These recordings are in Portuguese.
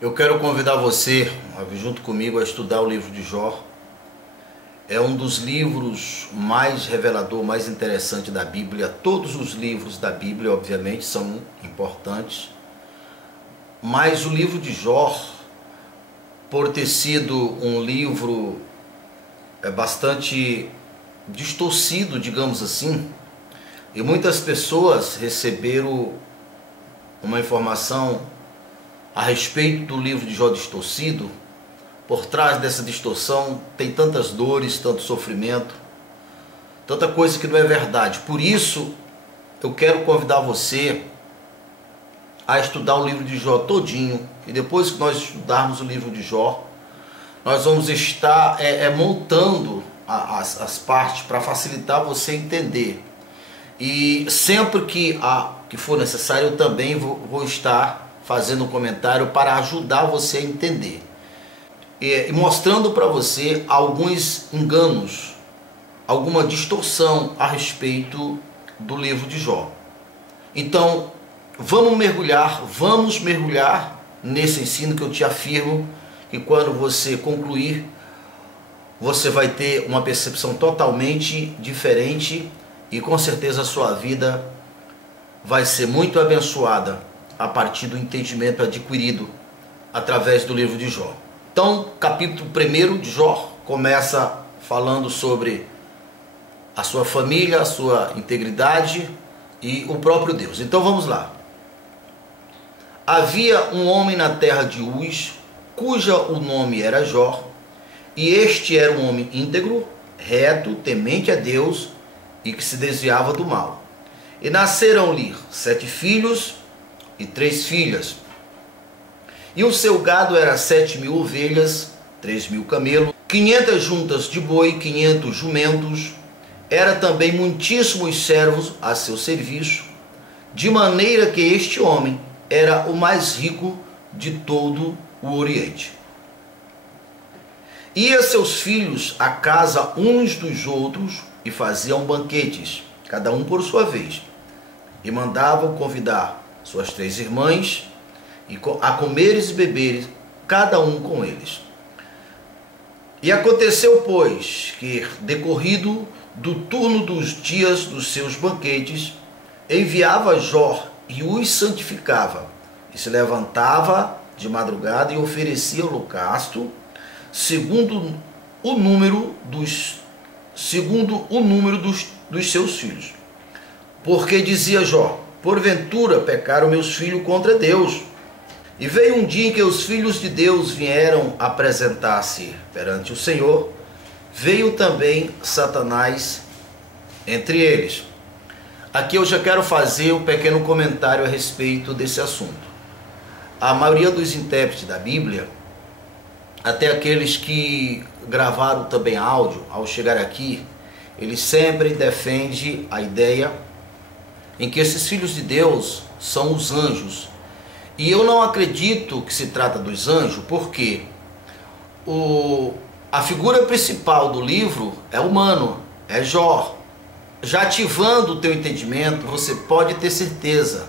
Eu quero convidar você, junto comigo, a estudar o livro de Jó. É um dos livros mais revelador, mais interessante da Bíblia. Todos os livros da Bíblia, obviamente, são importantes. Mas o livro de Jó, por ter sido um livro bastante distorcido, digamos assim, e muitas pessoas receberam uma informação a respeito do livro de Jó distorcido. Por trás dessa distorção tem tantas dores, tanto sofrimento, tanta coisa que não é verdade. Por isso, eu quero convidar você a estudar o livro de Jó todinho. E depois que nós estudarmos o livro de Jó, nós vamos estar montando as partes para facilitar você entender. E sempre que for necessário, eu também vou estar fazendo um comentário para ajudar você a entender. E mostrando para você alguns enganos, alguma distorção a respeito do livro de Jó. Então, vamos mergulhar nesse ensino que eu te afirmo que quando você concluir, você vai ter uma percepção totalmente diferente e com certeza a sua vida vai ser muito abençoada a partir do entendimento adquirido através do livro de Jó. Então, capítulo 1 de Jó começa falando sobre a sua família, a sua integridade e o próprio Deus. Então vamos lá. Havia um homem na terra de Uz, cuja o nome era Jó, e este era um homem íntegro, reto, temente a Deus e que se desviava do mal. E nasceram-lhe 7 filhos e 3 filhas. E o seu gado era 7.000 ovelhas, 3.000 camelos, 500 juntas de boi, 500 jumentos. Era também muitíssimos servos a seu serviço, de maneira que este homem era o mais rico de todo o Oriente. Ia seus filhos à casa uns dos outros e faziam banquetes, cada um por sua vez, e mandavam convidar suas 3 irmãs a comeres e beberes, cada um com eles. E aconteceu, pois, que, decorrido do turno dos dias dos seus banquetes, enviava Jó e os santificava, e se levantava de madrugada e oferecia holocausto, segundo o número dos seus filhos. Porque dizia Jó: porventura pecaram meus filhos contra Deus. E veio um dia em que os filhos de Deus vieram apresentar-se perante o Senhor. Veio também Satanás entre eles. Aqui eu já quero fazer um pequeno comentário a respeito desse assunto. A maioria dos intérpretes da Bíblia, até aqueles que gravaram também áudio, ao chegar aqui, eles sempre defendem a ideia em que esses filhos de Deus são os anjos. E eu não acredito que se trata dos anjos, porque a figura principal do livro é humano, é Jó. Já ativando o teu entendimento, você pode ter certeza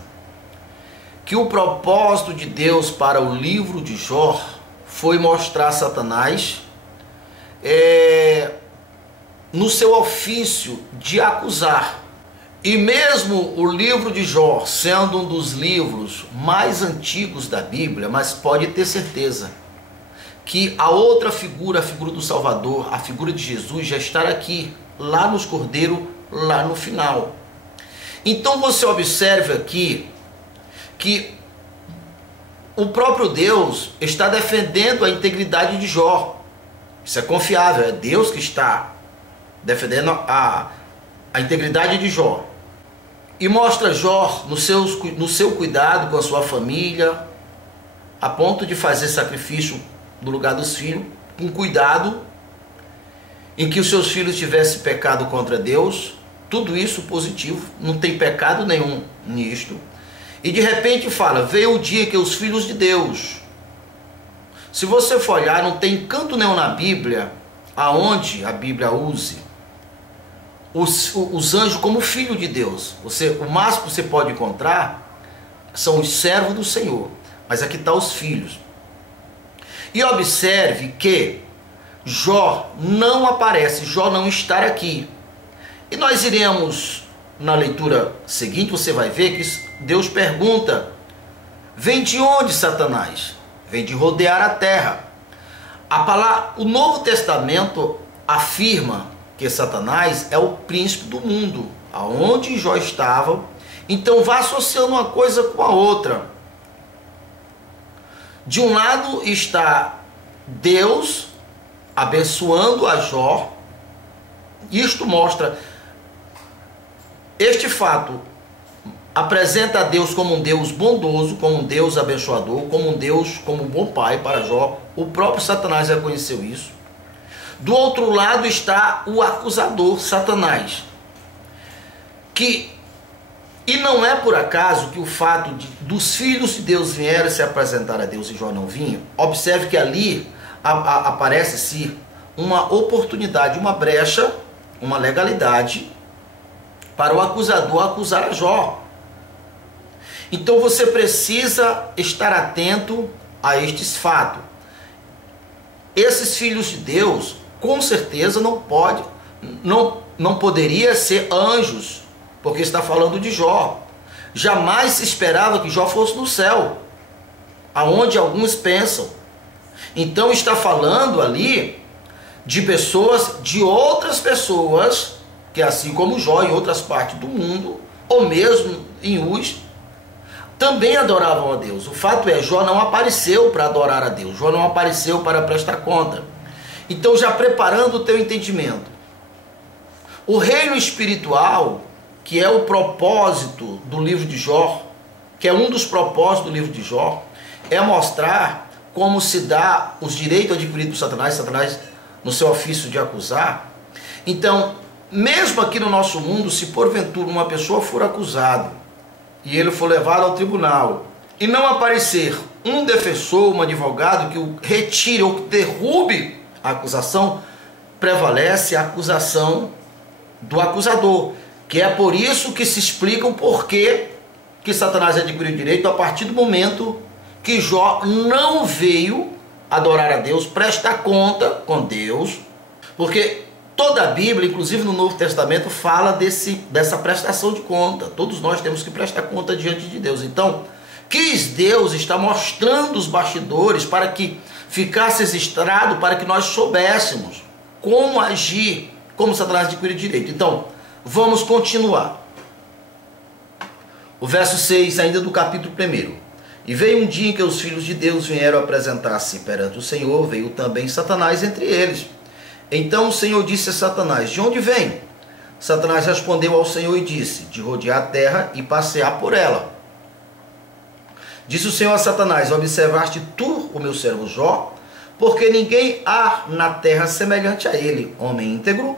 que o propósito de Deus para o livro de Jó foi mostrar Satanás no seu ofício de acusar. E mesmo o livro de Jó sendo um dos livros mais antigos da Bíblia, mas pode ter certeza que a outra figura, a figura do Salvador, a figura de Jesus, já está aqui, lá nos Cordeiros, lá no final. Então você observa aqui que o próprio Deus está defendendo a integridade de Jó. Isso é confiável, é Deus que está defendendo a integridade de Jó. E mostra Jó no seu cuidado com a sua família, a ponto de fazer sacrifício no lugar dos filhos, com cuidado, em que os seus filhos tivessem pecado contra Deus. Tudo isso positivo, não tem pecado nenhum nisto. E de repente fala: veio o dia que os filhos de Deus. Se você for olhar, não tem canto nenhum na Bíblia aonde a Bíblia use os anjos como filho de Deus. O máximo que você pode encontrar são os servos do Senhor, mas aqui está os filhos. E observe que Jó não aparece, Jó não está aqui. E nós iremos, na leitura seguinte, você vai ver que Deus pergunta: vem de onde, Satanás? Vem de rodear a terra. O Novo Testamento afirma que Satanás é o príncipe do mundo, aonde Jó estava. Então vá associando uma coisa com a outra. De um lado está Deus abençoando a Jó. Isto mostra, este fato apresenta a Deus como um Deus bondoso, como um Deus abençoador, como um Deus, como um bom pai para Jó. O próprio Satanás reconheceu isso. Do outro lado está o acusador, Satanás. E não é por acaso que o fato dos filhos de Deus vieram se apresentar a Deus e Jó não vinha. Observe que ali aparece-se uma oportunidade, uma brecha, uma legalidade para o acusador acusar a Jó. Então você precisa estar atento a estes fatos. Esses filhos de Deus, com certeza não poderia ser anjos, porque está falando de Jó. Jamais se esperava que Jó fosse no céu, aonde alguns pensam. Então está falando ali de pessoas, de outras pessoas, que assim como Jó em outras partes do mundo, ou mesmo em Uz, também adoravam a Deus. O fato é, Jó não apareceu para adorar a Deus, Jó não apareceu para prestar conta. Então, já preparando o teu entendimento, o reino espiritual, que é o propósito do livro de Jó, que é um dos propósitos do livro de Jó, é mostrar como se dá os direitos adquiridos por Satanás no seu ofício de acusar. Então, mesmo aqui no nosso mundo, se porventura uma pessoa for acusada e ele for levado ao tribunal e não aparecer um defensor, um advogado que o retire ou que derrube a acusação, prevalece a acusação do acusador, que é por isso que se explica o porquê que Satanás adquiriu direito a partir do momento que Jó não veio adorar a Deus, prestar conta com Deus, porque toda a Bíblia, inclusive no Novo Testamento, fala dessa prestação de conta. Todos nós temos que prestar conta diante de Deus. Então, quis Deus está mostrando os bastidores para que ficasse registrado, para que nós soubéssemos como agir, como Satanás adquiriu direito. Então, vamos continuar. O verso 6, ainda do capítulo 1. E veio um dia em que os filhos de Deus vieram apresentar-se perante o Senhor, veio também Satanás entre eles. Então o Senhor disse a Satanás: de onde vem? Satanás respondeu ao Senhor e disse: de rodear a terra e passear por ela. Disse o Senhor a Satanás: observaste tu o meu servo Jó? Porque ninguém há na terra semelhante a ele, homem íntegro,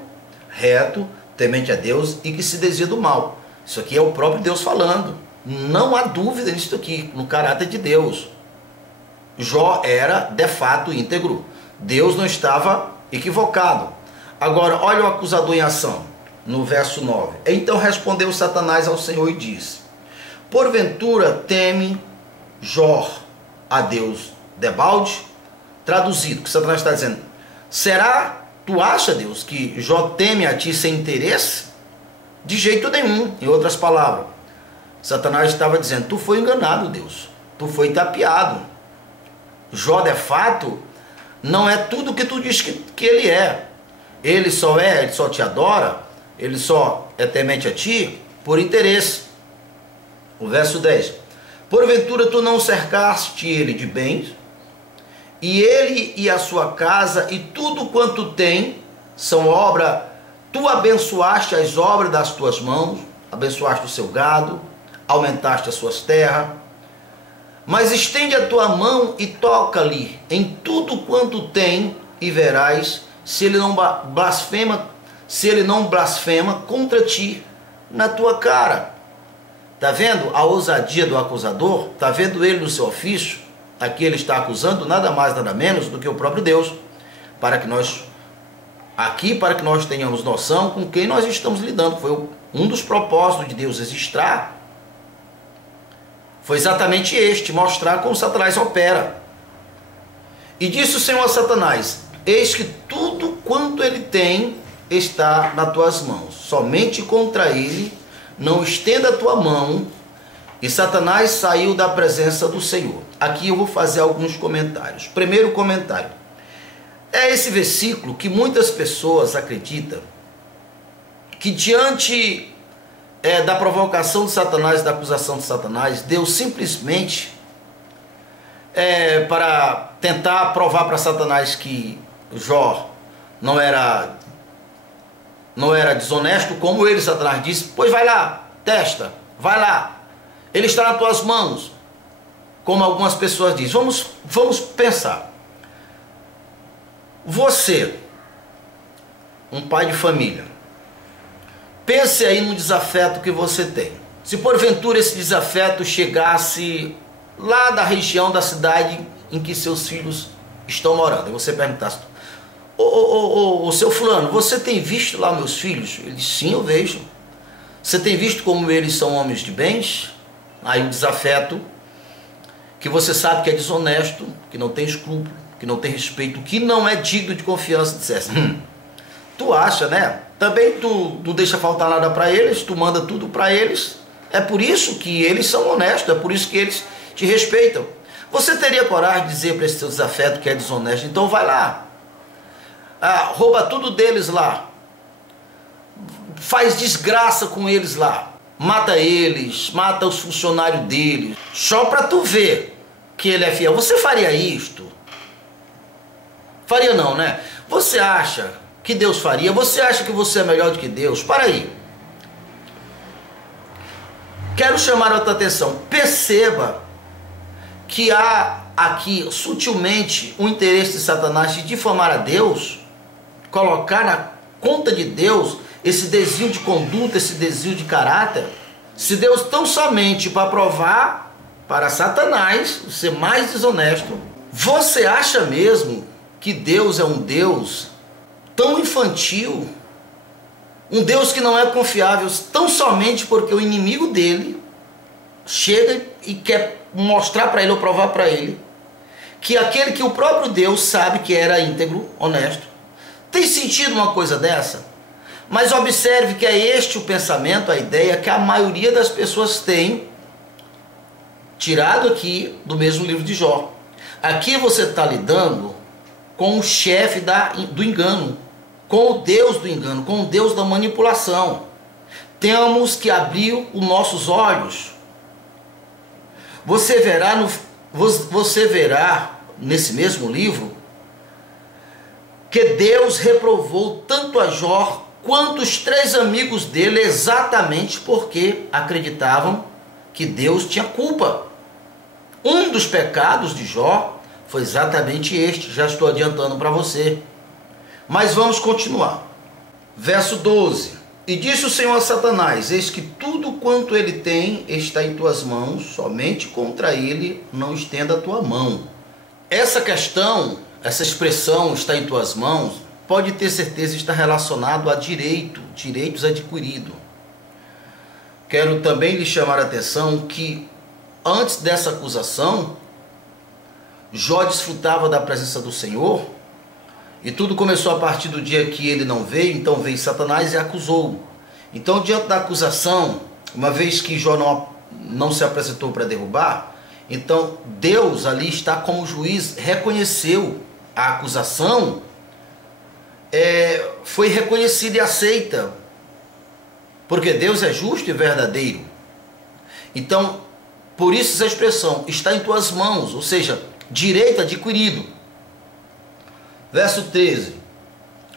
reto, temente a Deus e que se desvia do mal. Isso aqui é o próprio Deus falando. Não há dúvida nisso aqui, no caráter de Deus. Jó era de fato íntegro. Deus não estava equivocado. Agora, olha o acusador em ação, no verso 9. Então respondeu Satanás ao Senhor e disse: porventura teme Jó a Deus debalde? Traduzido, que Satanás está dizendo: será, tu acha, Deus, que Jó teme a ti sem interesse? De jeito nenhum. Em outras palavras, Satanás estava dizendo: tu foi enganado, Deus, tu foi tapeado. Jó de fato não é tudo que tu diz que ele é. Ele só te adora, ele só é temente a ti por interesse. O verso 10. Porventura tu não cercaste ele de bens, e ele e a sua casa e tudo quanto tem são obra, tu abençoaste as obras das tuas mãos, abençoaste o seu gado, aumentaste as suas terras. Mas estende a tua mão e toca-lhe em tudo quanto tem, e verás se ele não blasfema contra ti na tua cara. Está vendo a ousadia do acusador? Está vendo ele no seu ofício? Aqui ele está acusando nada mais, nada menos do que o próprio Deus, para que nós tenhamos noção com quem nós estamos lidando. Foi um dos propósitos de Deus registrar. Foi exatamente este, mostrar como Satanás opera. E disse o Senhor a Satanás: eis que tudo quanto ele tem está nas tuas mãos, somente contra ele não estenda a tua mão. E Satanás saiu da presença do Senhor. Aqui eu vou fazer alguns comentários. Primeiro comentário: é esse versículo que muitas pessoas acreditam que diante da provocação de Satanás, da acusação de Satanás, Deus simplesmente, para tentar provar para Satanás que Jó não era desonesto, como ele, Satanás, disse: pois vai lá, testa, vai lá, ele está nas tuas mãos, como algumas pessoas dizem. Vamos pensar. Você, um pai de família, pense aí no desafeto que você tem. Se porventura esse desafeto chegasse lá da região da cidade em que seus filhos estão morando, e você perguntasse: ô seu fulano, você tem visto lá meus filhos? Ele: sim, eu vejo. Você tem visto como eles são homens de bens? Aí o desafeto, que você sabe que é desonesto, que não tem escrúpulo, que não tem respeito, que não é digno de confiança, dissesse: tu acha, né? Também tu não deixa faltar nada para eles, tu manda tudo para eles. É por isso que eles são honestos, é por isso que eles te respeitam. Você teria coragem de dizer para esse seu desafeto que é desonesto: então vai lá, rouba tudo deles lá, faz desgraça com eles lá, mata eles, mata os funcionários deles, só para tu ver que ele é fiel? Você faria isto? Faria não, né? Você acha que Deus faria? Você acha que você é melhor do que Deus? Para aí. Quero chamar a tua atenção. Perceba que há aqui sutilmente o interesse de Satanás de difamar a Deus, colocar na conta de Deus esse desvio de conduta, esse desvio de caráter. Se Deus tão somente para provar para Satanás ser mais desonesto, você acha mesmo que Deus é um Deus tão infantil, um Deus que não é confiável, tão somente porque o inimigo dele chega e quer mostrar para ele ou provar para ele que aquele que o próprio Deus sabe que era íntegro, honesto? Tem sentido uma coisa dessa? Mas observe que é este o pensamento, a ideia que a maioria das pessoas tem, tirado aqui do mesmo livro de Jó. Aqui você está lidando com o chefe do engano, com o Deus do engano, com o Deus da manipulação. Temos que abrir os nossos olhos. Você verá nesse mesmo livro que Deus reprovou tanto a Jó quanto os 3 amigos dele, exatamente porque acreditavam que Deus tinha culpa. Um dos pecados de Jó foi exatamente este, já estou adiantando para você. Mas vamos continuar. Verso 12. E disse o Senhor a Satanás: eis que tudo quanto ele tem está em tuas mãos, somente contra ele não estenda a tua mão. Essa questão, essa expressão está em tuas mãos, pode ter certeza está relacionado a direitos adquiridos. Quero também lhe chamar a atenção que antes dessa acusação, Jó desfrutava da presença do Senhor, e tudo começou a partir do dia que ele não veio. Então veio Satanás e acusou. Então, diante da acusação, uma vez que Jó não se apresentou para derrubar, então Deus ali está como juiz, reconheceu a acusação, foi reconhecida e aceita, porque Deus é justo e verdadeiro. Então, por isso essa expressão, está em tuas mãos, ou seja, direito adquirido. Verso 13.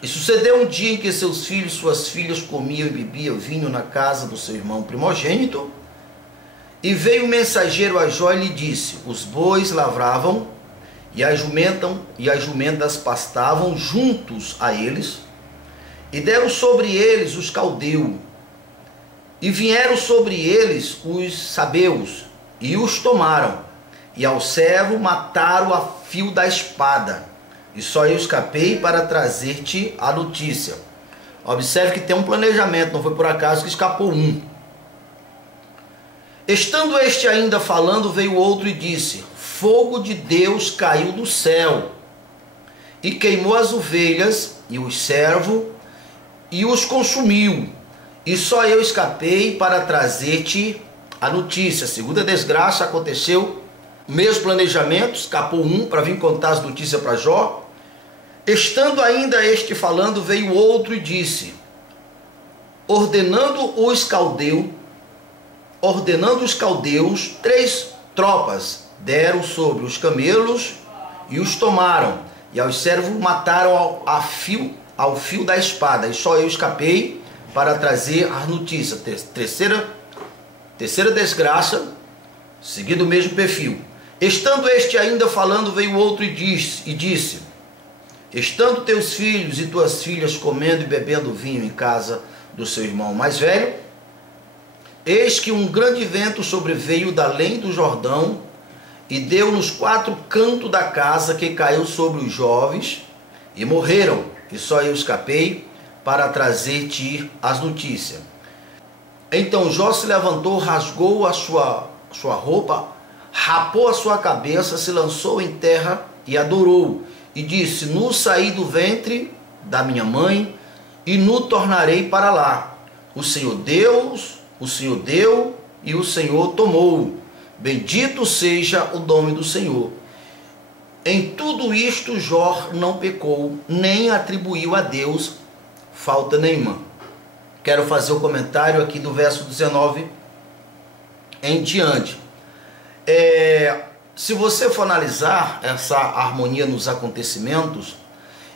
E sucedeu um dia em que seus filhos e suas filhas comiam e bebiam vinho na casa do seu irmão primogênito, e veio o mensageiro a Jó e lhe disse: os bois lavravam, e as jumentas pastavam juntos a eles, e deram sobre eles os caldeus, e vieram sobre eles os sabeus, e os tomaram, e ao servo mataram a fio da espada, e só eu escapei para trazer-te a notícia. Observe que tem um planejamento, não foi por acaso que escapou um. Estando este ainda falando, veio outro e disse: fogo de Deus caiu do céu e queimou as ovelhas e os servos e os consumiu. E só eu escapei para trazer-te a notícia. Segunda desgraça aconteceu, meus planejamentos, escapou um para vir contar as notícias para Jó. Estando ainda este falando, veio outro e disse, ordenando os caldeus, 3 tropas deram sobre os camelos e os tomaram, e aos servos mataram ao fio da espada, e só eu escapei para trazer as notícias. Terceira desgraça, seguindo o mesmo perfil. Estando este ainda falando, veio outro e disse, estando teus filhos e tuas filhas comendo e bebendo vinho em casa do seu irmão mais velho, eis que um grande vento sobreveio da além do Jordão e deu nos 4 cantos da casa, que caiu sobre os jovens e morreram, e só eu escapei para trazer-te as notícias. Então Jó se levantou, rasgou a sua roupa, rapou a sua cabeça, se lançou em terra e adorou, e disse, nu saí do ventre da minha mãe, e nu tornarei para lá. O Senhor deu e o Senhor tomou. Bendito seja o nome do Senhor. Em tudo isto Jó não pecou, nem atribuiu a Deus falta nenhuma. Quero fazer o comentário aqui do verso 19 em diante. Se você for analisar essa harmonia nos acontecimentos,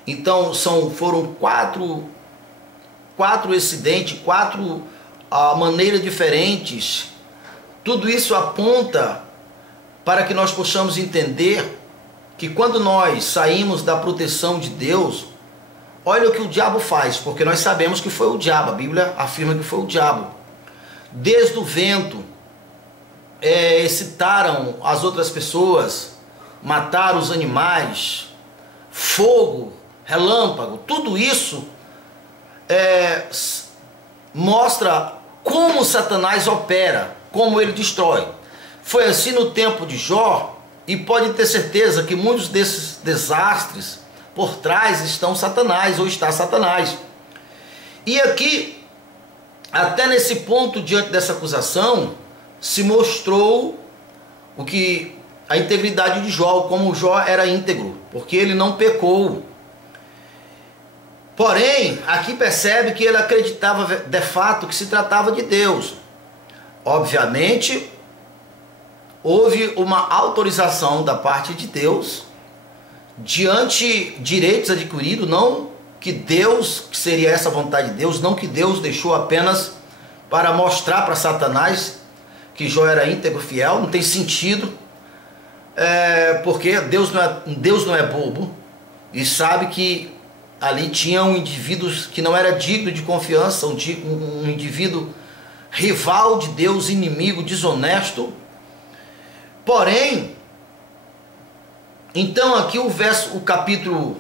então foram quatro incidentes, 4 maneiras diferentes. Tudo isso aponta para que nós possamos entender que quando nós saímos da proteção de Deus, olha o que o diabo faz, porque nós sabemos que foi o diabo, a Bíblia afirma que foi o diabo. Desde o vento, excitaram as outras pessoas, mataram os animais, fogo, relâmpago, tudo isso mostra como Satanás opera, como ele destrói. Foi assim no tempo de Jó, e pode ter certeza que muitos desses desastres por trás estão Satanás, ou está Satanás. E aqui, até nesse ponto, diante dessa acusação, se mostrou a integridade de Jó, como Jó era íntegro, porque ele não pecou. Porém, aqui percebe que ele acreditava de fato que se tratava de Deus. Obviamente, houve uma autorização da parte de Deus diante direitos adquiridos, não que Deus, que seria essa vontade de Deus, não que Deus deixou apenas para mostrar para Satanás que Jó era íntegro, fiel. Não tem sentido, porque Deus não é bobo e sabe que ali tinham indivíduos que não era digno de confiança, um indivíduo rival de Deus, inimigo, desonesto. Porém, então aqui o capítulo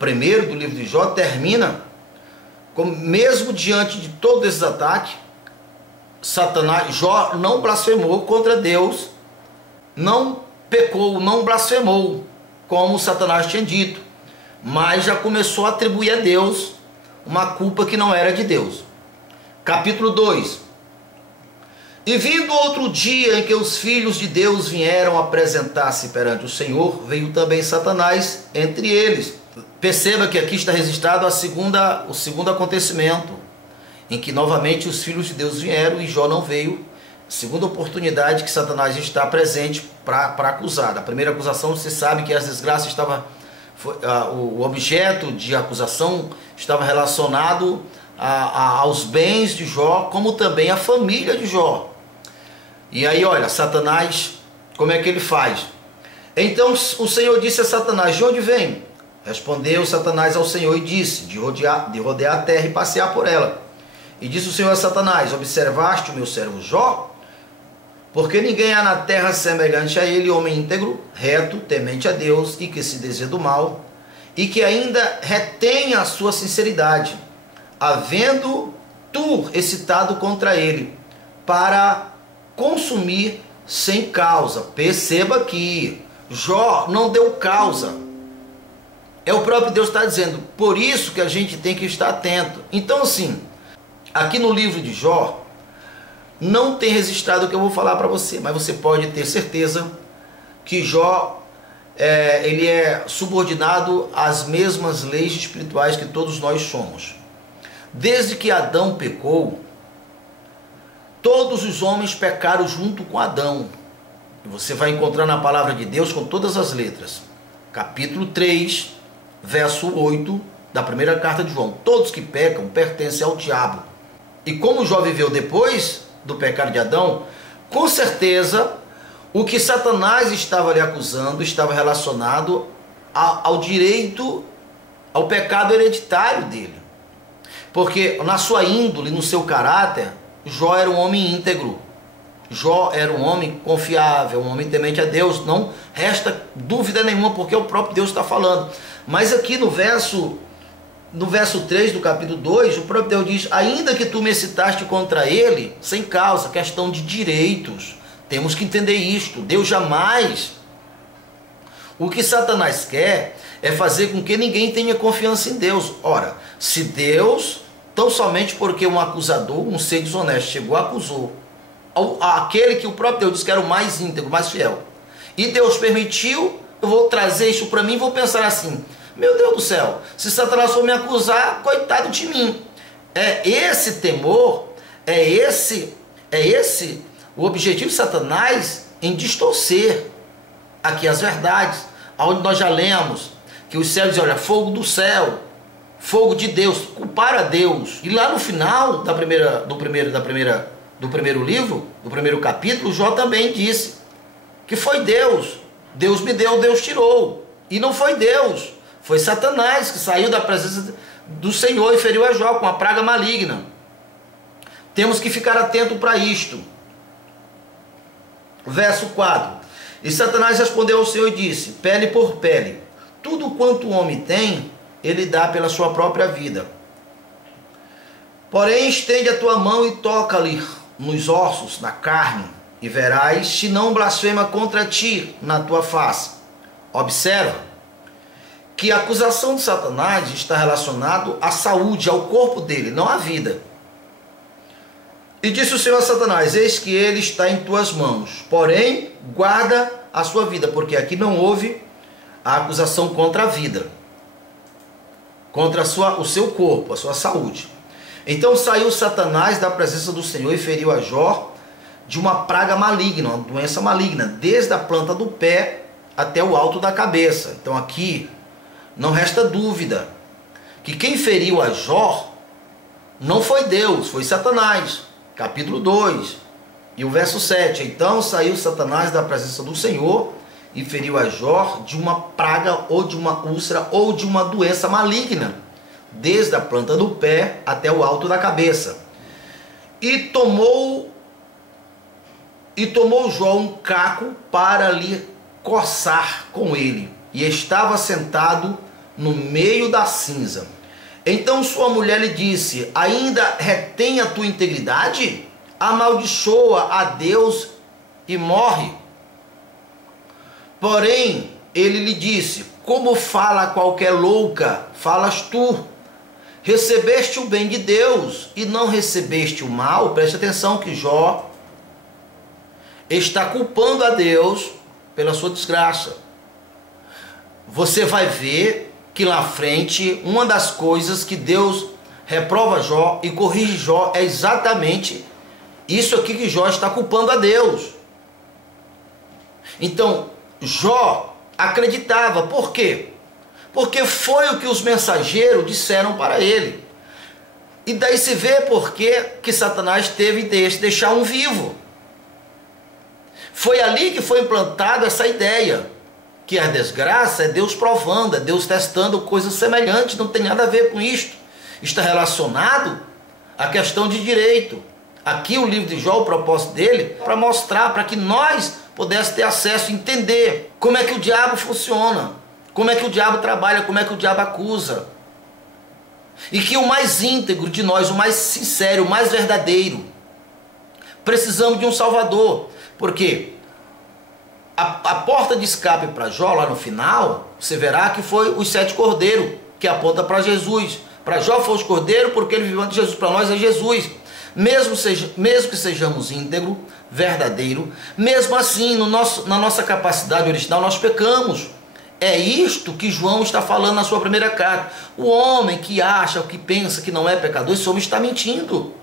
1 do livro de Jó termina com, mesmo diante de todos esses ataques, Jó não blasfemou contra Deus, não pecou, não blasfemou, como Satanás tinha dito, mas já começou a atribuir a Deus uma culpa que não era de Deus. Capítulo 2. E vindo outro dia em que os filhos de Deus vieram apresentar-se perante o Senhor, veio também Satanás entre eles. Perceba que aqui está registrado o segundo acontecimento, em que novamente os filhos de Deus vieram e Jó não veio. Segunda oportunidade que Satanás está presente para acusar. A primeira acusação, você sabe que as desgraças o objeto de acusação estava relacionado aos bens de Jó, como também à família de Jó. E aí, olha, Satanás, como é que ele faz? Então o Senhor disse a Satanás, de onde vem? Respondeu Satanás ao Senhor e disse, de rodear a terra e passear por ela. E disse o Senhor a Satanás, observaste o meu servo Jó? Porque ninguém há na terra semelhante a ele, homem íntegro, reto, temente a Deus, e que se desvia do mal, e que ainda retém a sua sinceridade, havendo tu excitado contra ele, para consumir sem causa. Perceba que Jó não deu causa. É o próprio Deus que está dizendo. Por isso que a gente tem que estar atento. Então, assim, aqui no livro de Jó, não tem registrado o que eu vou falar para você, mas você pode ter certeza que Jó, ele é subordinado às mesmas leis espirituais que todos nós somos. Desde que Adão pecou, todos os homens pecaram junto com Adão. E você vai encontrar na palavra de Deus com todas as letras. Capítulo 3, verso 8 da primeira carta de João. Todos que pecam pertencem ao diabo. E como Jó viveu depois do pecado de Adão, com certeza o que Satanás estava lhe acusando estava relacionado ao direito, ao pecado hereditário dele. Porque na sua índole, no seu caráter, Jó era um homem íntegro. Jó era um homem confiável, um homem temente a Deus. Não resta dúvida nenhuma, porque o próprio Deus está falando. Mas aqui no verso 3 do capítulo 2, o próprio Deus diz: ainda que tu me excitaste contra ele, sem causa, questão de direitos. Temos que entender isto. Deus jamais... O que Satanás quer é fazer com que ninguém tenha confiança em Deus. Ora, se Deus, tão somente porque um acusador, um ser desonesto, chegou e acusou aquele que o próprio Deus disse que era o mais íntegro, mais fiel, e Deus permitiu, eu vou trazer isso para mim e vou pensar assim: meu Deus do céu, se Satanás for me acusar, coitado de mim. É esse temor, é esse o objetivo de Satanás em distorcer aqui as verdades, onde nós já lemos que os céus dizem: olha, fogo do céu, fogo de Deus, culpar a Deus. E lá no final do primeiro livro, do primeiro capítulo, Jó também disse que foi Deus. Deus me deu, Deus tirou. E não foi Deus, foi Satanás que saiu da presença do Senhor e feriu a Jó com a praga maligna. Temos que ficar atento para isto. Verso 4. E Satanás respondeu ao Senhor e disse: pele por pele, tudo quanto o homem tem, ele dá pela sua própria vida. Porém, estende a tua mão e toca-lhe nos ossos, na carne, e verás se não blasfema contra ti na tua face. Observa que a acusação de Satanás está relacionada à saúde, ao corpo dele, não à vida. E disse o Senhor a Satanás: eis que ele está em tuas mãos, porém guarda a sua vida, porque aqui não houve a acusação contra a vida, contra o seu corpo, a sua saúde. Então saiu Satanás da presença do Senhor e feriu a Jó de uma praga maligna, uma doença maligna, desde a planta do pé até o alto da cabeça. Então aqui não resta dúvida que quem feriu a Jó não foi Deus, foi Satanás. Capítulo 2 e o verso 7. Então saiu Satanás da presença do Senhor e feriu a Jó de uma praga ou de uma úlcera ou de uma doença maligna, desde a planta do pé até o alto da cabeça. E tomou Jó um caco para lhe coçar com ele, e estava sentado no meio da cinza. Então sua mulher lhe disse: ainda retém a tua integridade? Amaldiçoa a Deus e morre. Porém, ele lhe disse: como fala qualquer louca, falas tu. Recebeste o bem de Deus e não recebeste o mal. Preste atenção que Jó está culpando a Deus pela sua desgraça. Você vai ver que lá à frente, uma das coisas que Deus reprova Jó e corrige Jó é exatamente isso aqui, que Jó está culpando a Deus. Então, Jó acreditava. Por quê? Porque foi o que os mensageiros disseram para ele. E daí se vê que Satanás teve interesse de deixar um vivo. Foi ali que foi implantada essa ideia, que a desgraça é Deus provando, é Deus testando coisas semelhantes, não tem nada a ver com isto. Está relacionado à questão de direito. Aqui o livro de Jó, o propósito dele, para mostrar, para que nós pudéssemos ter acesso, entender como é que o diabo funciona, como é que o diabo trabalha, como é que o diabo acusa. E que o mais íntegro de nós, o mais sincero, o mais verdadeiro, precisamos de um Salvador. Porque a porta de escape para Jó, lá no final, você verá que foi os 7 cordeiros, que aponta para Jesus. Para Jó foi os cordeiros, porque ele viveu ante Jesus. Para nós é Jesus. Mesmo que sejamos íntegro, verdadeiro, mesmo assim, na nossa capacidade original, nós pecamos. É isto que João está falando na sua primeira carta. O homem que acha, que pensa que não é pecador, esse homem está mentindo.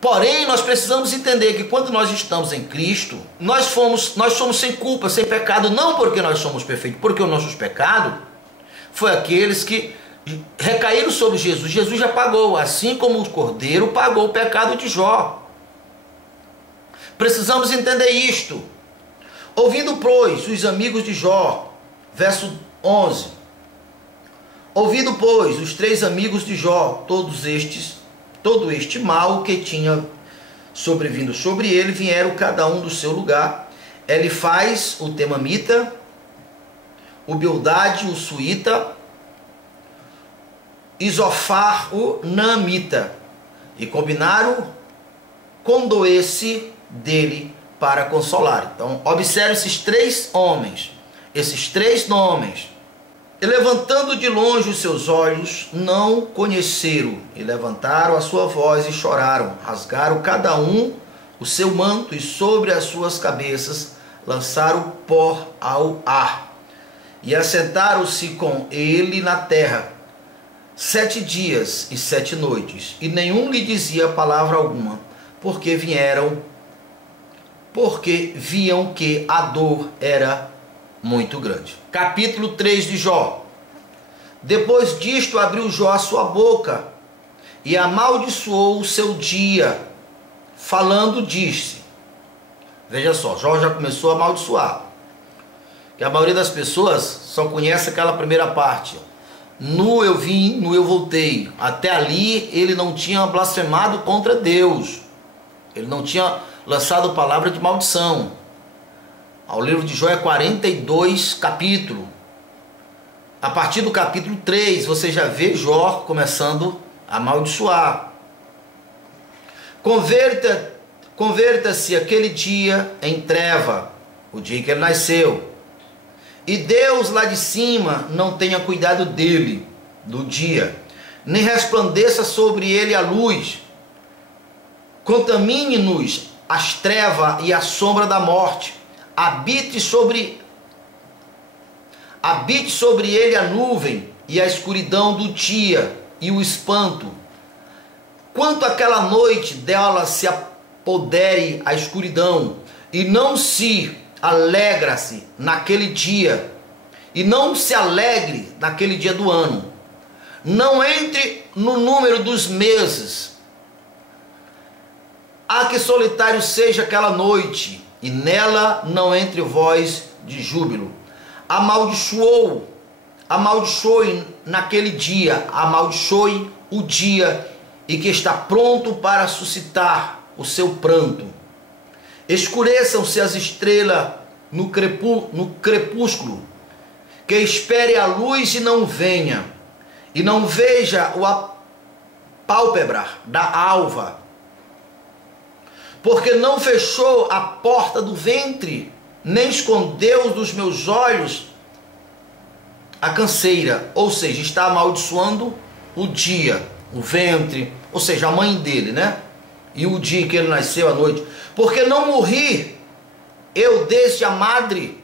Porém, nós precisamos entender que quando nós estamos em Cristo, nós somos sem culpa, sem pecado, não porque nós somos perfeitos, porque os nossos pecados foi aqueles que recaíram sobre Jesus. Jesus já pagou, assim como o cordeiro pagou o pecado de Jó. Precisamos entender isto. Ouvindo, pois, os amigos de Jó, verso 11. Ouvindo, pois, os 3 amigos de Jó, todo este mal que tinha sobrevindo sobre ele, vieram cada um do seu lugar. Elifaz, o temamita, o Bildade, o suíta, e Zofar, o naamita, e combinaram condoer-se dele para consolar. Então, observe esses 3 homens, esses 3 nomes. E levantando de longe os seus olhos, não conheceram, e levantaram a sua voz e choraram, rasgaram cada um o seu manto, e sobre as suas cabeças lançaram pó ao ar, e assentaram-se com ele na terra 7 dias e 7 noites, e nenhum lhe dizia palavra alguma, porque viam que a dor era muito grande. Capítulo 3 de Jó. Depois disto abriu Jó a sua boca e amaldiçoou o seu dia, falando, disse. Veja só, Jó já começou a amaldiçoar. Que a maioria das pessoas só conhece aquela primeira parte. Nu eu vim, nu eu voltei. Até ali ele não tinha blasfemado contra Deus. Ele não tinha lançado palavra de maldição. O livro de Jó é 42 capítulos. A partir do capítulo 3, você já vê Jó começando a amaldiçoar. Converta-se aquele dia em treva, o dia que ele nasceu. E Deus lá de cima não tenha cuidado dele, do dia, nem resplandeça sobre ele a luz. Contamine-nos as trevas e a sombra da morte. Habite sobre ele a nuvem e a escuridão do dia e o espanto. Quanto aquela noite dela se apodere a escuridão, e não se alegra-se naquele dia, e não se alegre naquele dia do ano. Não entre no número dos meses. Há que solitário seja aquela noite, e nela não entre voz de júbilo. Amaldiçoe naquele dia, amaldiçoe o dia, e que está pronto para suscitar o seu pranto. Escureçam-se as estrelas no crepúsculo, que espere a luz e não venha, e não veja o pálpebra da alva, porque não fechou a porta do ventre, nem escondeu dos meus olhos a canseira. Ou seja, está amaldiçoando o dia, o ventre, ou seja, a mãe dele, né? E o dia que ele nasceu, à noite. Porque não morri eu desde a madre,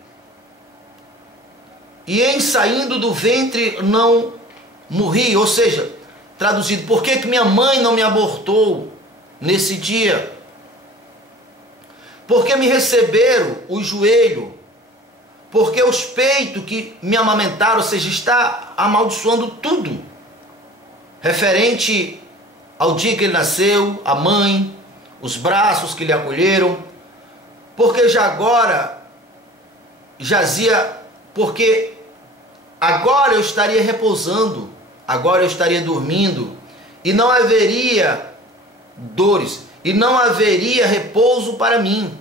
e em saindo do ventre não morri. Ou seja, traduzido, por que minha mãe não me abortou nesse dia? Porque me receberam os joelhos, porque os peitos que me amamentaram, ou seja, está amaldiçoando tudo referente ao dia que ele nasceu, a mãe, os braços que lhe acolheram, porque já agora jazia, porque agora eu estaria repousando, agora eu estaria dormindo, e não haveria dores, e não haveria repouso para mim.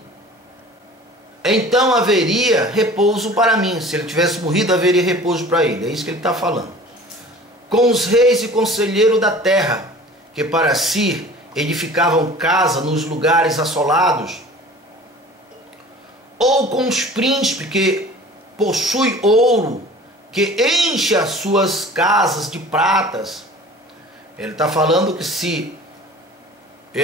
Então haveria repouso para mim. Se ele tivesse morrido, haveria repouso para ele. É isso que ele está falando. Com os reis e conselheiros da terra, que para si edificavam casa nos lugares assolados, ou com os príncipes que possui ouro, que enche as suas casas de pratas. Ele está falando que se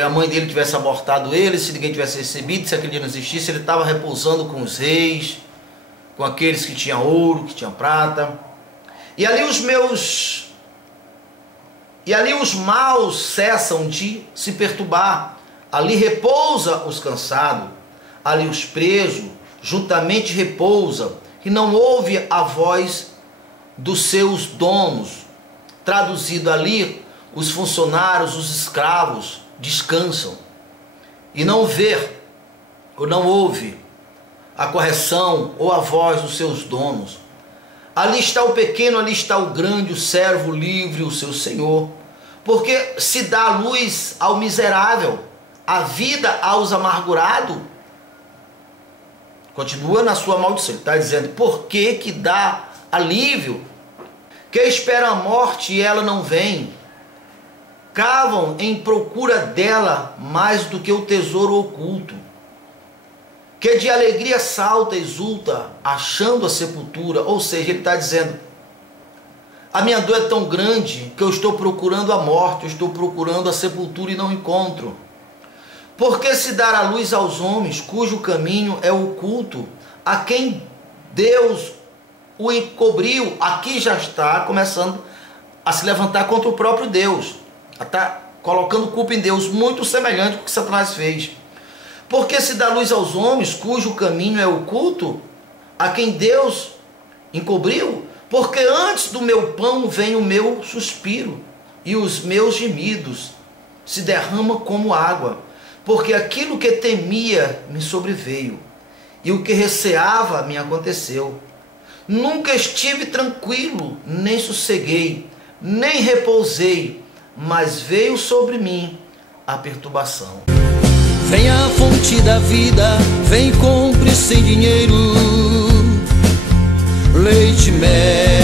a mãe dele tivesse abortado ele, se ninguém tivesse recebido, se aquele dia não existisse, ele estava repousando com os reis, com aqueles que tinham ouro, que tinham prata. E ali os maus cessam de se perturbar. Ali repousa os cansados, ali os presos juntamente repousam, e não ouve a voz dos seus donos. Traduzido ali, os funcionários, os escravos descansam e não vê ou não ouve a correção ou a voz dos seus donos. Ali está o pequeno, ali está o grande, o servo livre, o seu senhor. Porque se dá luz ao miserável, a vida aos amargurados. Continua na sua maldição. Ele está dizendo, por que dá alívio? Que espera a morte e ela não vem. Cavam em procura dela mais do que o tesouro oculto. Que de alegria salta, exulta, achando a sepultura. Ou seja, ele está dizendo, a minha dor é tão grande que eu estou procurando a morte, eu estou procurando a sepultura e não encontro. Porque se dar a luz aos homens, cujo caminho é oculto, a quem Deus o encobriu, aqui já está começando a se levantar contra o próprio Deus. Está colocando culpa em Deus, muito semelhante ao que Satanás fez. Porque se dá luz aos homens, cujo caminho é oculto, a quem Deus encobriu, porque antes do meu pão vem o meu suspiro, e os meus gemidos se derramam como água, porque aquilo que temia me sobreveio, e o que receava me aconteceu. Nunca estive tranquilo, nem sosseguei, nem repousei, mas veio sobre mim a perturbação. Vem a fonte da vida, vem compre sem dinheiro, leite, mel